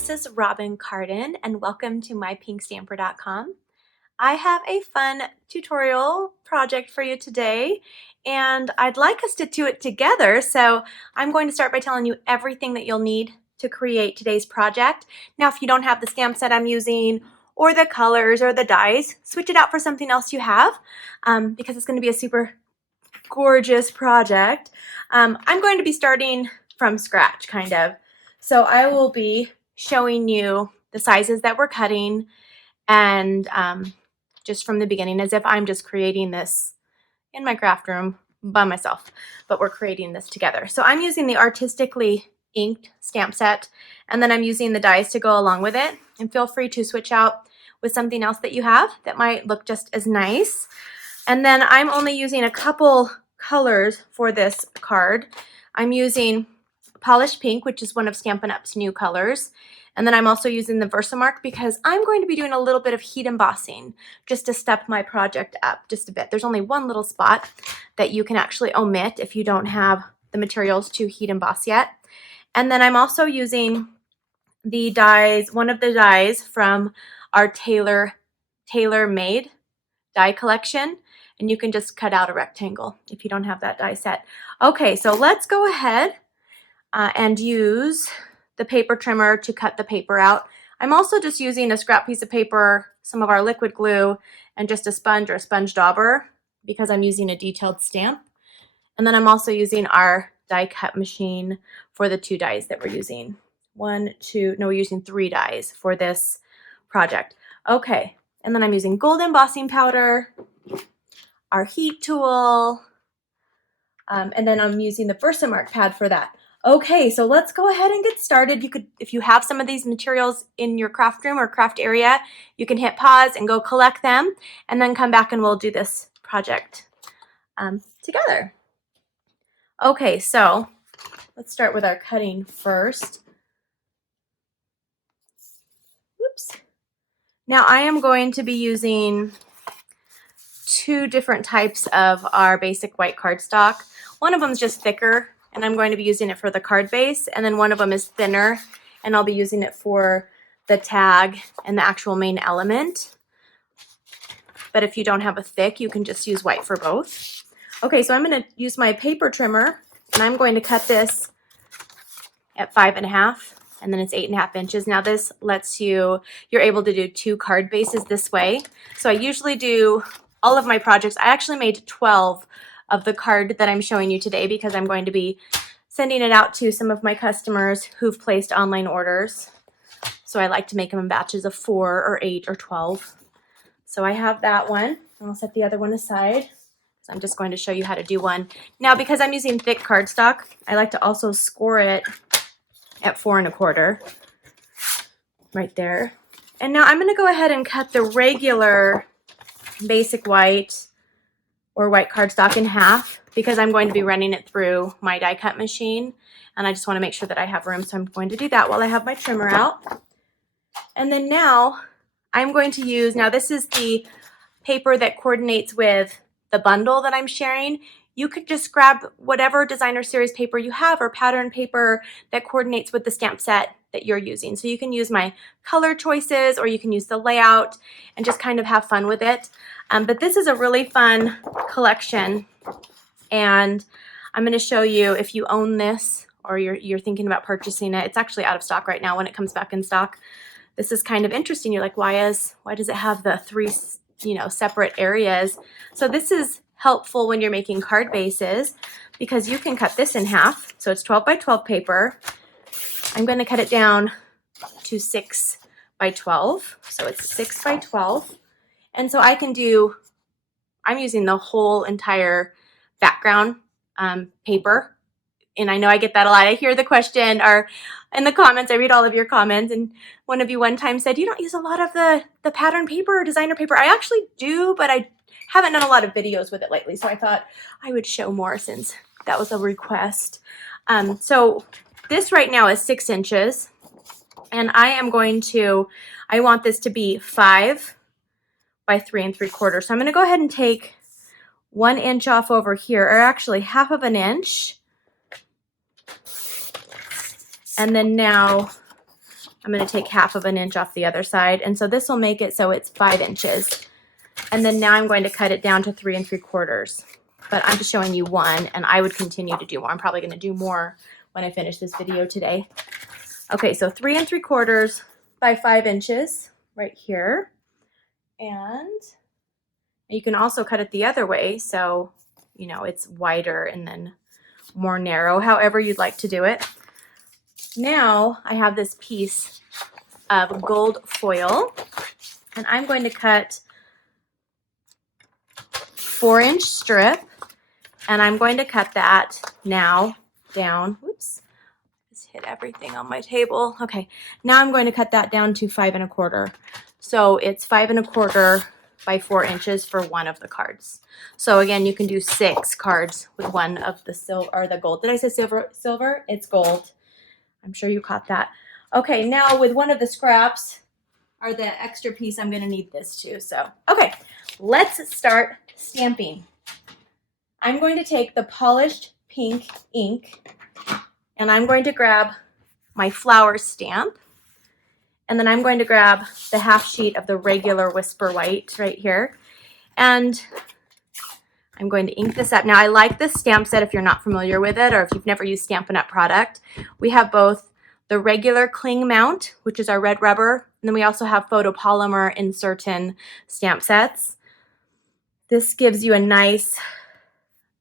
this is Robyn Cardin and welcome to mypinkstamper.com. I have a fun tutorial project for you today and I'd like us to do it together, so I'm going to start by telling you everything that you'll need to create today's project. Now if you don't have the stamp set I'm using or the colors or the dies, switch it out for something else you have because it's going to be a super gorgeous project. I'm going to be starting from scratch kind of. So I will be showing you the sizes that we're cutting and just from the beginning as if I'm just creating this in my craft room by myself, but we're creating this together. So I'm using the Artistically inked stamp set and then I'm using the dies to go along with it, and feel free to switch out with something else that you have that might look just as nice. And then I'm only using a couple colors for this card. I'm using Polished Pink, which is one of Stampin' Up's new colors. And then I'm also using the Versamark because I'm going to be doing a little bit of heat embossing just to step my project up just a bit. There's only one little spot that you can actually omit if you don't have the materials to heat emboss yet. And then I'm also using the dies, one of the dies from our tailor-made die collection. And you can just cut out a rectangle if you don't have that die set. Okay, so let's go ahead and use the paper trimmer to cut the paper out. I'm also just using a scrap piece of paper, some of our liquid glue, and just a sponge or a sponge dauber because I'm using a detailed stamp. And then I'm also using our die cut machine for the two dies that we're using. We're using 3 dies for this project. Okay, and then I'm using gold embossing powder, our heat tool, and then I'm using the Versamark pad for that. Okay, so let's go ahead and get started. You could, if you have some of these materials in your craft room or craft area, you can hit pause and go collect them and then come back and we'll do this project together. Okay, so let's start with our cutting first. Whoops. Now I am going to be using 2 different types of our basic white cardstock. One of them is just thicker and I'm going to be using it for the card base, and then one of them is thinner and I'll be using it for the tag and the actual main element. But if you don't have a thick, you can just use white for both. Okay, so I'm going to use my paper trimmer and I'm going to cut this at 5.5 and then it's 8.5 inches. Now this lets you're able to do 2 card bases this way. So I usually do all of my projects. I actually made 12 of the card that I'm showing you today because I'm going to be sending it out to some of my customers who've placed online orders. So I like to make them in batches of 4 or 8 or 12. So I have that one. I'll set the other one aside. So I'm just going to show you how to do one. Now because I'm using thick cardstock, I like to also score it at 4 1/4 right there. And now I'm going to go ahead and cut the regular basic white or white cardstock in half because I'm going to be running it through my die cut machine and I just want to make sure that I have room, so I'm going to do that while I have my trimmer out. And then now I'm going to use, now this is the paper that coordinates with the bundle that I'm sharing. You could just grab whatever designer series paper you have or pattern paper that coordinates with the stamp set that you're using. So you can use my color choices or you can use the layout and just kind of have fun with it. But this is a really fun collection and I'm going to show you if you own this or you're thinking about purchasing it. It's actually out of stock right now. When it comes back in stock, this is kind of interesting. You're like, why does it have the 3 separate areas? So this is helpful when you're making card bases because you can cut this in half. So it's 12 by 12 paper. I'm going to cut it down to 6 by 12. So it's 6 by 12. And so I'm using the whole entire background paper. And I know I get that a lot. I hear the question or in the comments, I read all of your comments. And one of you one time said, you don't use a lot of the pattern paper or designer paper. I actually do, but I haven't done a lot of videos with it lately. So I thought I would show more since that was a request. So this right now is 6 inches. And I want this to be 5 by 3 3/4. So I'm going to go ahead and take 1 inch off over here, or actually 1/2 inch. And then now I'm going to take 1/2 inch off the other side. And so this will make it so it's 5 inches. And then now I'm going to cut it down to 3 3/4. But I'm just showing you one, and I would continue to do more. I'm probably going to do more when I finish this video today. Okay, so 3 3/4 by 5 inches right here. And you can also cut it the other way, so, you know, it's wider and then more narrow, however you'd like to do it. Now I have this piece of gold foil, and I'm going to cut 4-inch strip, and I'm going to cut that now down. Whoops, just hit everything on my table. Okay, now I'm going to cut that down to 5 1/4. So it's 5 1/4 by 4 inches for one of the cards. So again, you can do 6 cards with one of the silver or the gold. Did I say silver? Silver? It's gold. I'm sure you caught that. Okay, now with one of the scraps or the extra piece, I'm going to need this too. So, okay, let's start stamping. I'm going to take the polished pink ink, and I'm going to grab my flower stamp. And then I'm going to grab the 1/2 sheet of the regular Whisper White right here. And I'm going to ink this up. Now, I like this stamp set if you're not familiar with it, or if you've never used Stampin' Up! Product. We have both the regular cling mount, which is our red rubber, and then we also have photopolymer in certain stamp sets. This gives you a nice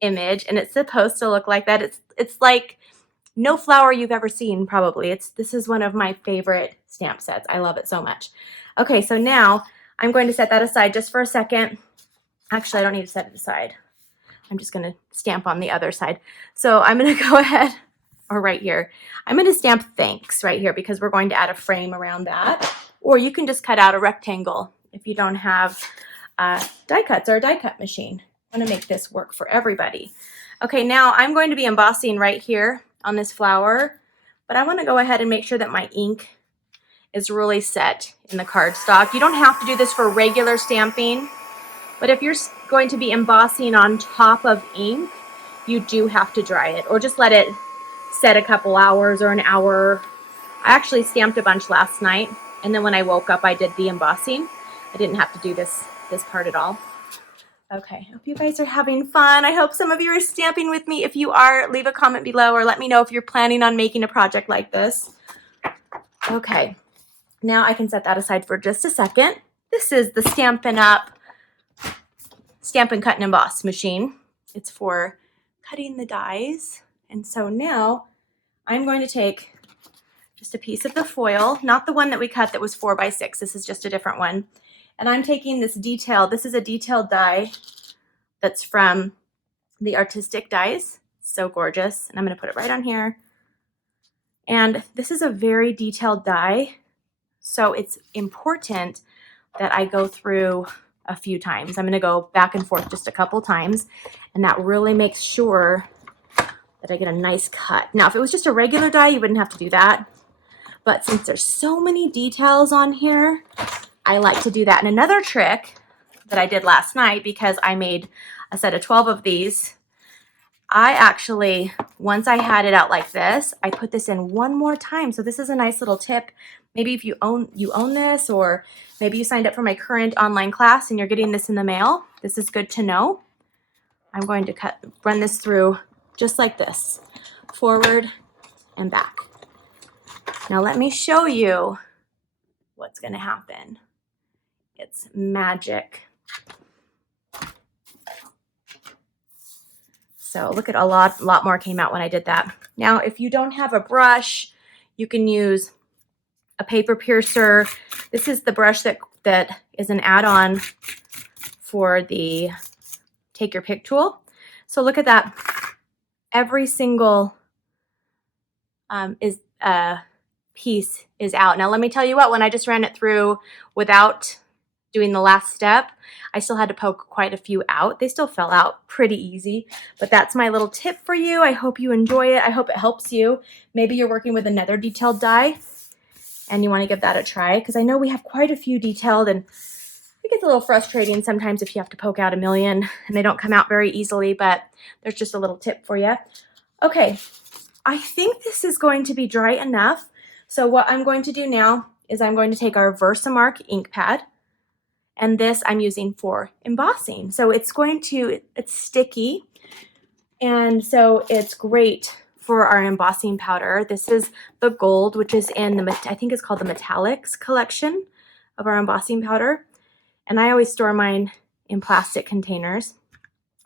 image, and it's supposed to look like that. It's like no flower you've ever seen, probably. This is one of my favorite stamp sets. I love it so much. Okay, so now I'm going to set that aside just for a second. Actually, I don't need to set it aside. I'm just going to stamp on the other side. So I'm going to go ahead, or right here. I'm going to stamp thanks right here because we're going to add a frame around that. Or you can just cut out a rectangle if you don't have die cuts or a die cut machine. I want to make this work for everybody. Okay, now I'm going to be embossing right here on this flower, but I want to go ahead and make sure that my ink is really set in the cardstock. You don't have to do this for regular stamping, but if you're going to be embossing on top of ink, you do have to dry it, or just let it set a couple hours or an hour. I actually stamped a bunch last night, and then when I woke up, I did the embossing. I didn't have to do this part at all. Okay, hope you guys are having fun. I hope some of you are stamping with me. If you are, leave a comment below or let me know if you're planning on making a project like this. Okay, now I can set that aside for just a second. This is the Stampin' Cut Emboss machine. It's for cutting the dies. And so now I'm going to take just a piece of the foil, not the one that we cut that was 4 by 6. This is just a different one. And I'm taking this is a detailed die that's from the Artistic dies. So gorgeous. And I'm going to put it right on here. And this is a very detailed die. So it's important that I go through a few times. I'm going to go back and forth just a couple times. And that really makes sure that I get a nice cut. Now, if it was just a regular die, you wouldn't have to do that. But since there's so many details on here, I like to do that. And another trick that I did last night, because I made a set of 12 of these, I actually, once I had it out like this, I put this in one more time. So this is a nice little tip. Maybe if you own this, or maybe you signed up for my current online class and you're getting this in the mail, this is good to know. I'm going to run this through just like this, forward and back. Now let me show you what's going to happen. It's magic. So look at a lot more came out when I did that. Now, if you don't have a brush, you can use a paper piercer. This is the brush that is an add-on for the Take Your Pick tool. So look at that. Every single piece is out. Now let me tell you what, when I just ran it through without doing the last step, I still had to poke quite a few out. They still fell out pretty easy, but that's my little tip for you. I hope you enjoy it. I hope it helps you. Maybe you're working with another detailed die and you want to give that a try, because I know we have quite a few detailed, and it gets a little frustrating sometimes if you have to poke out a million and they don't come out very easily, but there's just a little tip for you. Okay, I think this is going to be dry enough. So what I'm going to do now is I'm going to take our Versamark ink pad, and this I'm using for embossing. So it's sticky, and so it's great for our embossing powder. This is the gold, which is in the, I think it's called the Metallics collection of our embossing powder. And I always store mine in plastic containers.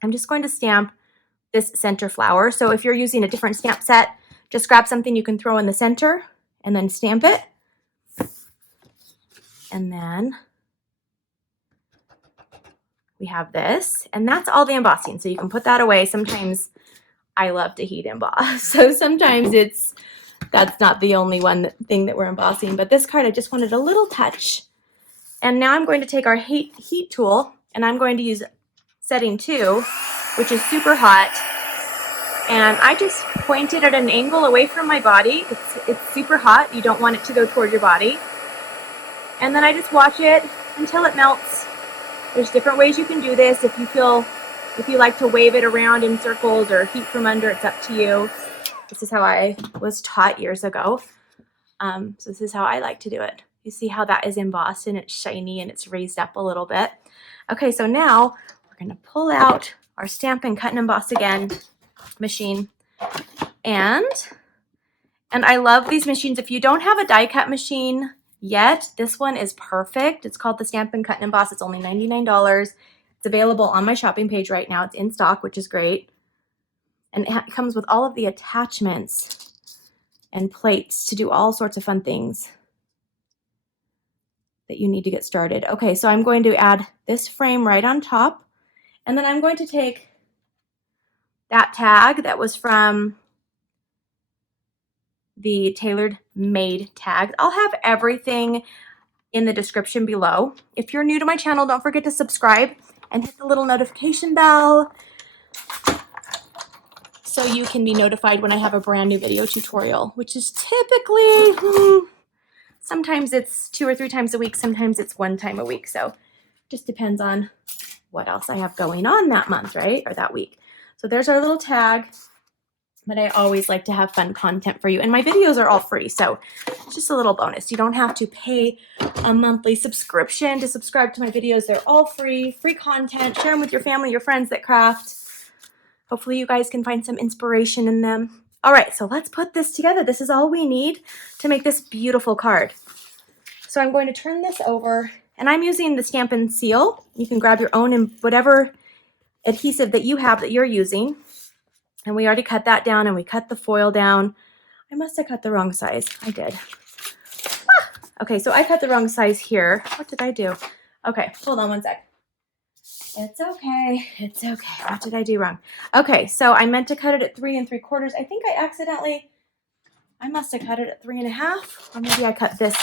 I'm just going to stamp this center flower. So if you're using a different stamp set, just grab something you can throw in the center and then stamp it. And then we have this, and that's all the embossing. So you can put that away. Sometimes I love to heat emboss. So sometimes that's not the only thing that we're embossing, but this card, I just wanted a little touch. And now I'm going to take our heat tool, and I'm going to use setting 2, which is super hot. And I just point it at an angle away from my body. It's super hot. You don't want it to go toward your body. And then I just watch it until it melts. There's different ways you can do this. If you like to wave it around in circles or heat from under, it's up to you. This is how I was taught years ago. So this is how I like to do it. You see how that is embossed and it's shiny and it's raised up a little bit. Okay, so now we're going to pull out our Stampin' Cut Emboss again machine. And I love these machines. If you don't have a die cut machine yet, this one is perfect. It's called the Stampin' Cut Emboss. It's only $99. It's available on my shopping page right now. It's in stock, which is great. And it comes with all of the attachments and plates to do all sorts of fun things that you need to get started. Okay, so I'm going to add this frame right on top, and then I'm going to take that tag that was from the Tailored Made tag. I'll have everything in the description below. If you're new to my channel, don't forget to subscribe and hit the little notification bell so you can be notified when I have a brand new video tutorial, which is typically, sometimes it's 2 or 3 times a week, sometimes it's 1 time a week. So just depends on what else I have going on that month, right? Or that week. So there's our little tag, but I always like to have fun content for you. And my videos are all free, so it's just a little bonus. You don't have to pay a monthly subscription to subscribe to my videos. They're all free content. Share them with your family, your friends that craft. Hopefully you guys can find some inspiration in them. All right, so let's put this together. This is all we need to make this beautiful card. So I'm going to turn this over, and I'm using the Stampin Seal. You can grab your own and whatever adhesive that you have that you're using. And we already cut that down, and we cut the foil down. I must have cut the wrong size. I did. Okay, so I cut the wrong size here. What did I do? Okay, hold on one sec. It's okay. It's okay. What did I do wrong? Okay, so I meant to cut it at 3 3/4. I think I must have cut it at 3 1/2, or maybe I cut this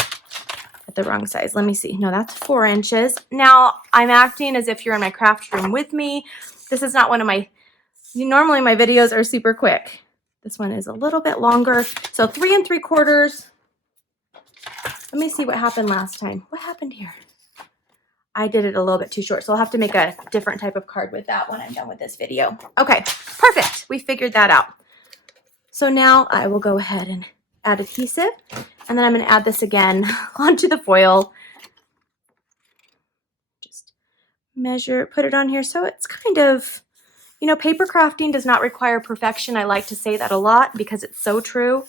at the wrong size. Let me see. No, that's 4 inches. Now I'm acting as if you're in my craft room with me. This is not one of my, normally my videos are super quick. This one is a little bit longer. So 3 3/4. Let me see what happened last time. What happened here? I did it a little bit too short, so I'll have to make a different type of card with that when I'm done with this video. Okay, perfect. We figured that out. So now I will go ahead and add adhesive, and then I'm going to add this again onto the foil. Just measure, put it on here. So it's kind of, paper crafting does not require perfection. I like to say that a lot because it's so true.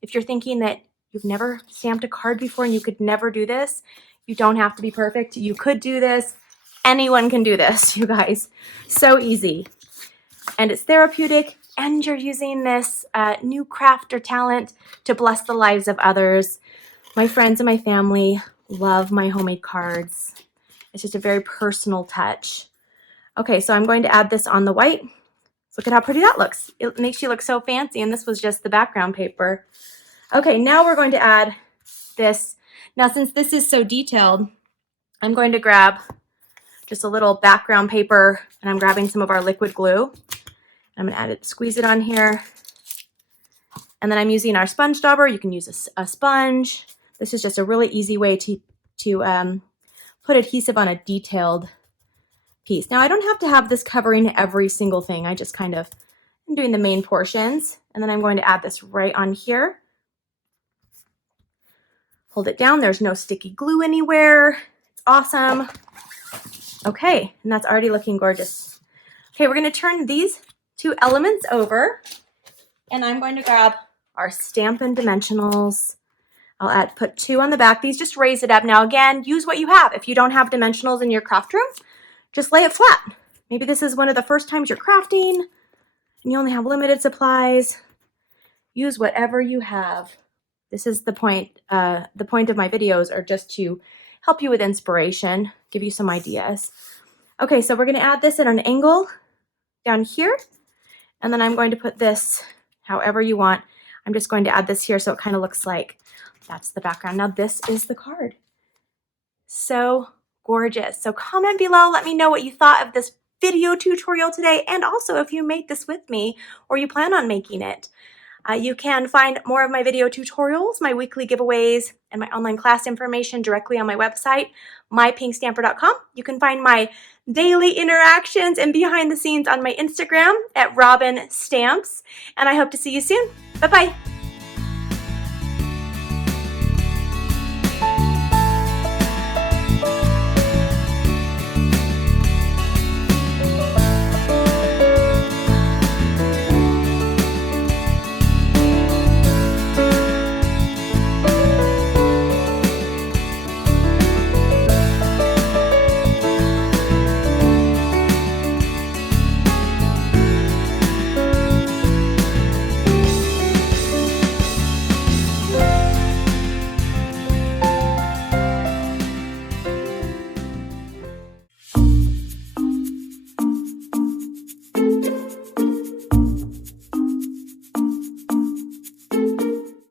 If you're thinking that you've never stamped a card before and you could never do this, you don't have to be perfect. You could do this. Anyone can do this, you guys. So easy. And it's therapeutic, and you're using this new craft or talent to bless the lives of others. My friends and my family love my homemade cards. It's just a very personal touch. Okay, so I'm going to add this on the white. Look at how pretty that looks. It makes you look so fancy, and this was just the background paper. Okay, now we're going to add this. Now, since this is so detailed, I'm going to grab just a little background paper, and I'm grabbing some of our liquid glue. I'm going to add it, squeeze it on here. And then I'm using our sponge dauber. You can use a sponge. This is just a really easy way to put adhesive on a detailed piece. Now, I don't have to have this covering every single thing. I just kind of am doing the main portions. And then I'm going to add this right on here. Hold it down. There's no sticky glue anywhere. It's awesome. Okay, and that's already looking gorgeous. Okay, we're going to turn these two elements over, and I'm going to grab our Stampin Dimensionals. I'll put 2 on the back. These just raise it up. Now again, use what you have. If you don't have dimensionals in your craft room, just lay it flat. Maybe this is one of the first times you're crafting and you only have limited supplies. Use whatever you have. This is the point. The point of my videos are just to help you with inspiration, give you some ideas. Okay, so we're going to add this at an angle down here, and then I'm going to put this however you want. I'm just going to add this here so it kind of looks like that's the background. Now this is the card. So gorgeous. So comment below, let me know what you thought of this video tutorial today, and also if you made this with me or you plan on making it. You can find more of my video tutorials, my weekly giveaways, and my online class information directly on my website, mypinkstamper.com. You can find my daily interactions and behind the scenes on my Instagram at Robyn Stamps, and I hope to see you soon. Bye-bye.